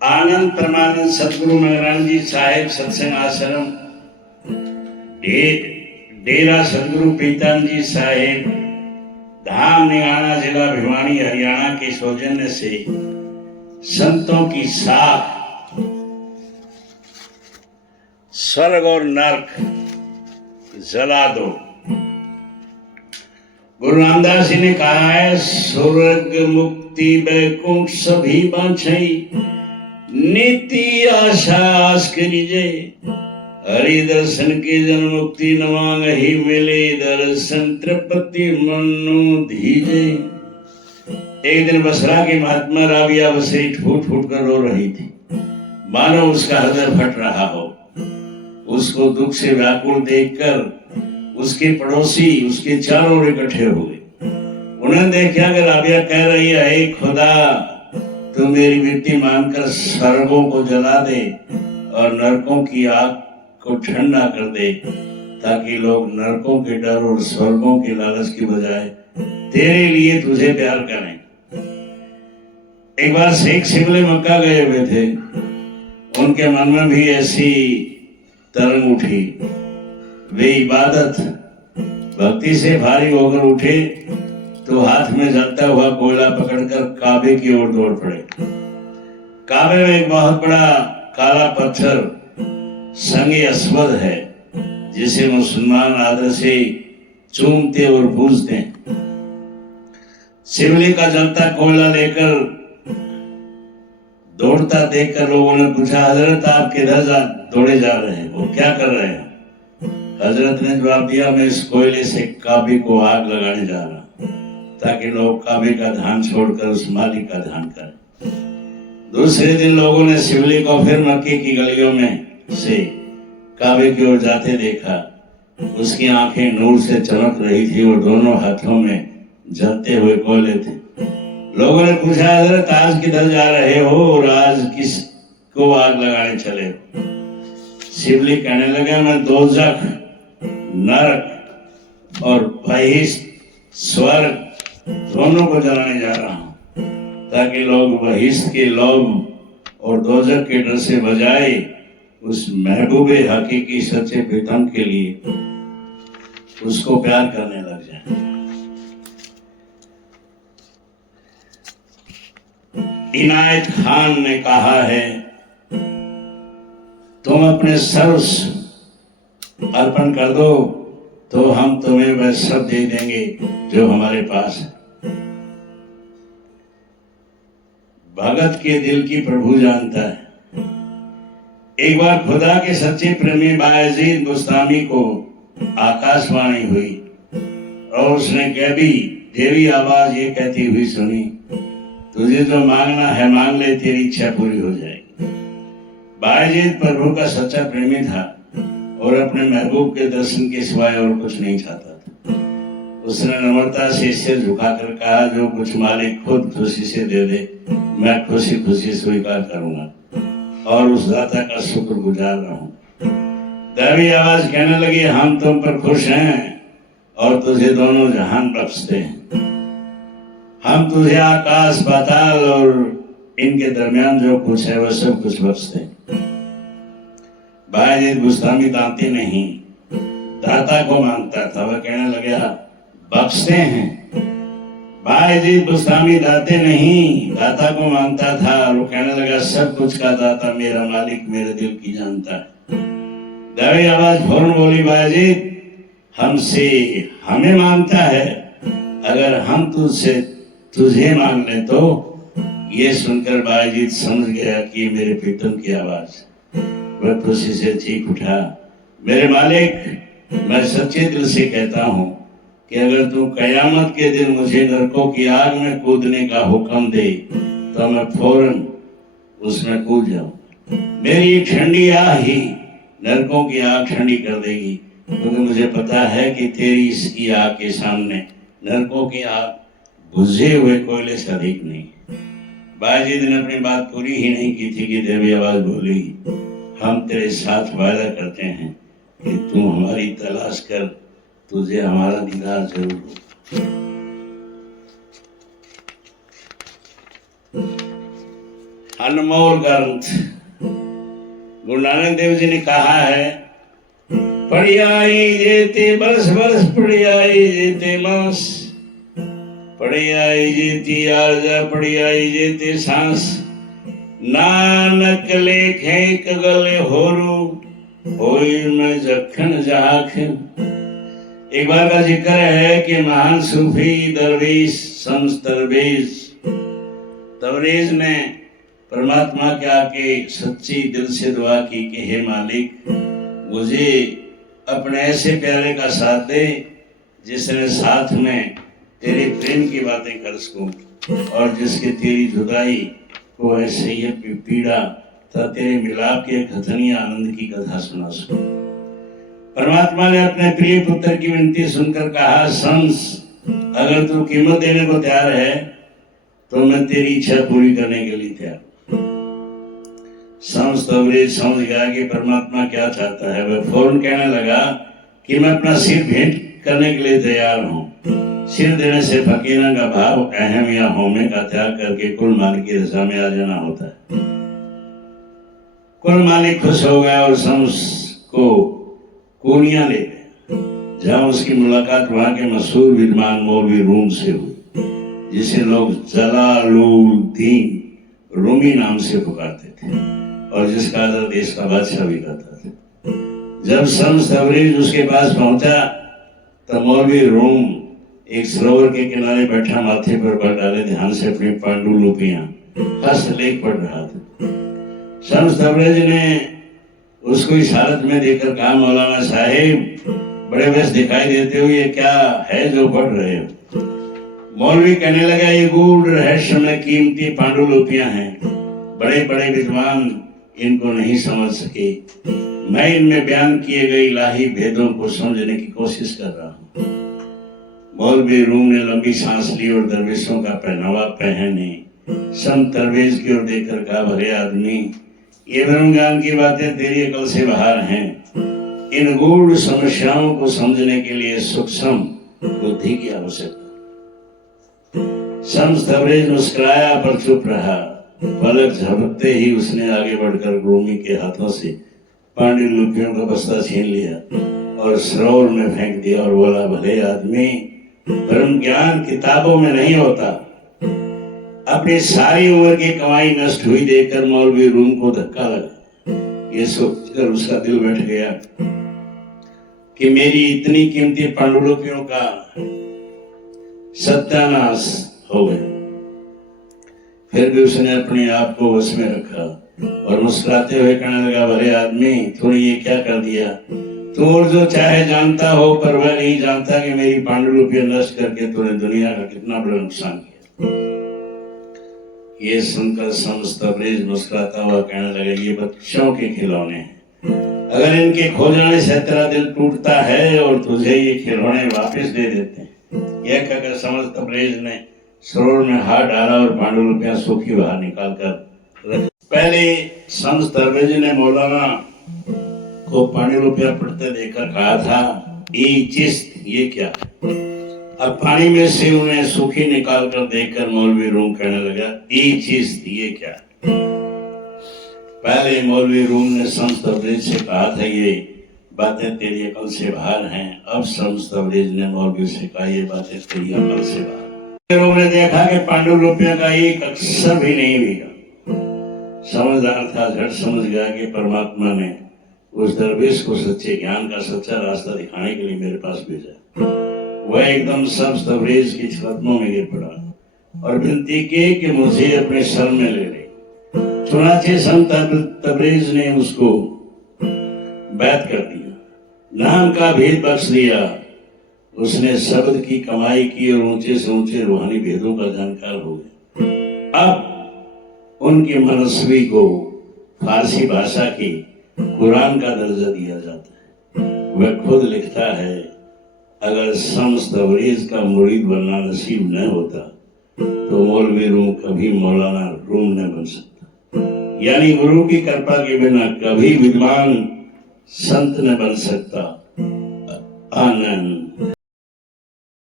आनंद परमानंद सतगुरु महाराज जी साहेब सत्संग आश्रम डेरा सतगुरु प्रीतम जी साहेब धाम निगाना जिला भिवानी हरियाणा के सौजन्य से संतों की साख स्वर्ग और नरक जला दो। गुरु रामदास जी ने कहा है, स्वर्ग मुक्ति बैकुंठ सभी बाछई, नीति आशा आस करीजे, हरि दर्शन के जन मुक्ति न मांगहि, मिले दर्शन त्रिपति मनु धीजे। एक दिन बसरा की महात्मा राबिया बसरी फूट फूट कर रो रही थी, मानो उसका हृदय फट रहा हो। उसको दुख से व्याकुल देखकर उसके पड़ोसी उसके चारों ओर इकट्ठे हुए। उन्होंने देखा कि राबिया कह रही है, हे खुदा, तू मेरी विनती मानकर स्वर्गों को जला दे और नरकों की आग को ठंडा कर दे, ताकि लोग नरकों के डर और स्वर्गों के लालच की बजाय तेरे लिए तुझे प्यार करें। एक बार शेख शिबले मक्का गए हुए थे, उनके मन में भी ऐसी तरंग उठी। वे इबादत भक्ति से भारी होकर उठे तो हाथ में जलता हुआ कोयला पकड़कर काबे की ओर दौड़ पड़े। काबे में एक बहुत बड़ा काला पत्थर संगे अस्वद है, जिसे मुसलमान आदर से चूमते और पूजते हैं। शिवली का जलता कोयला लेकर दौड़ता देखकर लोगों ने पूछा, हजरत आप किधर दौड़े जा रहे हैं, वो क्या कर रहे हैं? हजरत ने जवाब दिया, मैं इस कोयले से काबे को आग लगाने जा रहा हूं, ताकि लोग काबे का ध्यान छोड़कर उस मालिक का ध्यान करें। दूसरे दिन लोगों ने शिवली को फिर मक्के की गलियों में से काबे की ओर जाते देखा। उसकी आंखें नूर से चमक रही थी और दोनों हाथों में जलते हुए कोयले थे। लोगों ने पूछा, हजरत आज किधर जा रहे हो और आज किसको आग लगाने चले हो? शिवली कहने लगा, मैं दोजख, नरक और बहिष्ट स्वर्ग दोनों को जलाने जा रहा हूं, ताकि लोग बहिष्ट के लोभ और दोजख के डर से बजाय उस महबूबे हकीकी सच्चे प्रीतम के लिए उसको प्यार करने लग जाए। इनायत खान ने कहा है, तुम अपने सर्वस्व अर्पण कर दो तो हम तुम्हें वह सब दे देंगे जो हमारे पास है। भगत के दिल की प्रभु जानता है। एक बार खुदा के सच्चे प्रेमी बायजीद बुस्तामी को आकाशवाणी हुई और उसने कभी देवी आवाज ये कहती हुई सुनी, तुझे जो मांगना है मांग ले, तेरी इच्छा पूरी हो जाएगी। बायजीद प्रभु का सच्चा प्रेमी था और अपने महबूब के दर्शन के सिवाय और कुछ नहीं चाहता था। उसने नम्रता से सिर झुकाकर कहा, जो कुछ मालिक खुद खुशी से दे दे, मैं खुशी खुशी स्वीकार करूंगा और उस दाता का शुक्रगुजार रहूं। दैवी आवाज कहने लगी, हम तुम पर खुश हैं और तुझे दोनों जहान बख्शते हैं। हम तुझे आकाश पाताल और इनके दरमियान जो कुछ है वह सब कुछ बख्शते हैं। बायजीद बुस्तामी दाते नहीं, दाता को मांगता था। वह कहने लगा, बख्शते हैं। बायजीद बुस्तामी दाते नहीं, दाता को मांगता था और वो कहने लगा, सब कुछ का दाता मेरा मालिक मेरे दिल की जानता है। दैवी आवाज फौरन बोली, बायजीद हमसे हमें मांगता है, अगर हम तुझसे तुझे मांग ले तो। ये सुनकर बायजीद समझ गया कि मेरे प्रीतम की आवाज। वह खुशी से चीख उठा, मेरे मालिक, मैं सच्चे दिल से कहता हूँ कि अगर तू कयामत के दिन मुझे नरकों की आग में कूदने का हुक्म दे तो मैं फौरन उसमें कूद जाऊं। मेरी ठंडी आह ही नरकों की आग ठंडी कर देगी, क्योंकि मुझे पता है कि तेरी इसकी आग के सामने नरकों की आग बुझे हुए कोयले से अधिक नहीं। बायजीद ने अपनी बात पूरी ही नहीं की थी कि देवी आवाज बोली, हम तेरे साथ वायदा करते हैं कि तू हमारी तलाश कर, तुझे हमारा दीदार जरूर हो। अनमोल ग्रंथ। गुरु नानक देव जी ने कहा है, पढ़ियाई जेते बरस बरस पढ़ियाई जेते मास, पढ़ियाई जेती आजा पढ़ियाई जेते सांस, नानक लेखे कगले होरू होई में जखन जाखन। एक बार का जिक्र है कि महान सूफी दरवेश शम्स तबरेज ने परमात्मा के आके सच्ची दिल से दुआ की कि हे मालिक, मुझे अपने ऐसे प्यारे का साथ दे जिसने साथ में तेरे प्रेम की बातें कर सकूं और जिसके तेरी जुदाई को ऐसे ही पीड़ा तथा तेरे मिलाप के कथनीय आनंद की कथा सुना सकूं। परमात्मा ने अपने प्रिय पुत्र की विनती सुनकर कहा, शम्स, अगर तू कीमत देने को तैयार है तो मैं तेरी इच्छा पूरी करने के लिए तैयार। शम्स तबरेज समझ गया कि परमात्मा क्या चाहता है। वह फौरन कहने लगा कि मैं अपना सिर भेंट करने के लिए तैयार हूँ। सिर देने से फकीरा का भाव अहम या होमे का त्याग करके कुल मालिक की रजा में आ जाना होता है। कुल मालिक खुश हो गया और शम्स को कोनिया ले गए, जहाँ उसकी मुलाकात वहां के मशहूर विद्वान मौलवी रूम से हुई, जिसे लोग जलालुद्दीन रूमी नाम से पुकारते थे और जिसका आदर देश का बादशाह भी करता था। जब शम्स तबरेज उसके पास पहुंचा तब मौलवी रूम एक सरोवर के किनारे बैठा माथे पर पड़ डाले ध्यान से अपनी पांडुलिपियां हस्तलेख पढ़ रहा था। शम्स तबरेज ने उसको इशारत में देकर कहा, मौलाना साहिब, बड़े व्यस्त दिखाई देते हुए ये क्या है जो पढ़ रहे हो? मौलवी कहने लगा, ये गूढ़ रहस्यमय कीमती पांडुलिपियां हैं, बड़े बड़े विद्वान इनको नहीं समझ सके। मैं इनमें बयान किए गए इलाही भेदों को समझने की कोशिश कर रहा हूँ। मौलवी रूम ने लंबी सांस ली और दरवेशों का पहनावा पहने शम्स तबरेज की ओर देखकर कहा, भले आदमी, ये ब्रह्म ज्ञान की बातें तेरी अकल से बाहर हैं। इन गूढ़ समस्याओं को समझने के लिए सूक्ष्म बुद्धि की आवश्यकता। शम्स तबरेज मुस्कुराया पर चुप रहा। पलक झपकते ही उसने आगे बढ़कर रूमी के हाथों से पांडुलिपियों का बस्ता छीन लिया और सरोवर में फेंक दिया और बोला, भले आदमी, ब्रह्म ज्ञान किताबों में नहीं होता। अपनी सारी उम्र की कमाई नष्ट हुई देखकर मौलवी रूम को धक्का लगा। ये सोचकर उसका दिल बैठ गया कि मेरी इतनी कीमती पांडुलिपियों का सत्यानाश हो गया। फिर भी उसने अपने आप को वश में रखा और मुस्कुराते हुए कहने लगा, भले आदमी, तूने ये क्या कर दिया? तू और जो चाहे जानता हो, पर वह नहीं जानता कि मेरी पांडुलिपियां नष्ट करके तूने दुनिया का कितना बड़ा नुकसान किया। ये सुनकर शम्स तबरेज मुस्कुराता हुआ कहने लगे, ये बच्चों के खिलौने हैं। अगर इनके खो जाने से तेरा दिल टूटता है और तुझे ये खिलौने वापस दे देते हैं। यह कहकर शम्स तबरेज ने सरोवर में हाथ डाला और पांडुलिपियां सूखी बाहर निकाल कर रख। पहले शम्स तबरेज ने मौलाना को पांडुलिपियां पढ़ते देखकर कहा था, ई चिस्त, ये क्या? अब पानी में से उन्हें सूखी निकाल कर देखकर मौलवी रूम कहने लगा, ई चिस्त, ये क्या? पहले मौलवी रूम ने शम्स तबरेज से कहा था, ये बातें तेरी अकल से बाहर हैं। अब शम्स तबरेज ने मौलवी से कहा, ये बातें तेरी अकल से बाहर। लोगों ने देखा कि पांडुलिपियों का एक अक्षर भी नहीं भीगा। समझदार था, झट समझ गया कि परमात्मा ने उस दरवेश को सच्चे ज्ञान का सच्चा रास्ता दिखाने के लिए मेरे पास भेजा। वह एकदम शम्स तबरेज की कदमों में गिर पड़ा और विनती की कि मुझे अपने शरण में ले ले। चुनाचे शम्स तबरेज ने उसको बैत कर दिया, नाम का भेद बख्श दिया। उसने शब्द की कमाई की और ऊंचे से ऊंचे रूहानी भेदों का जानकार हो गया। अब उनकी मनस्वी को फारसी भाषा की कुरान का दर्जा दिया जाता है। वह खुद लिखता है, अगर शम्स तबरेज का मुरीद बनना नसीब न होता तो मौलवी रूम कभी मौलाना रूम न बन सकता। यानी गुरु की कृपा के बिना कभी विद्वान संत न बन सकता। आनंद।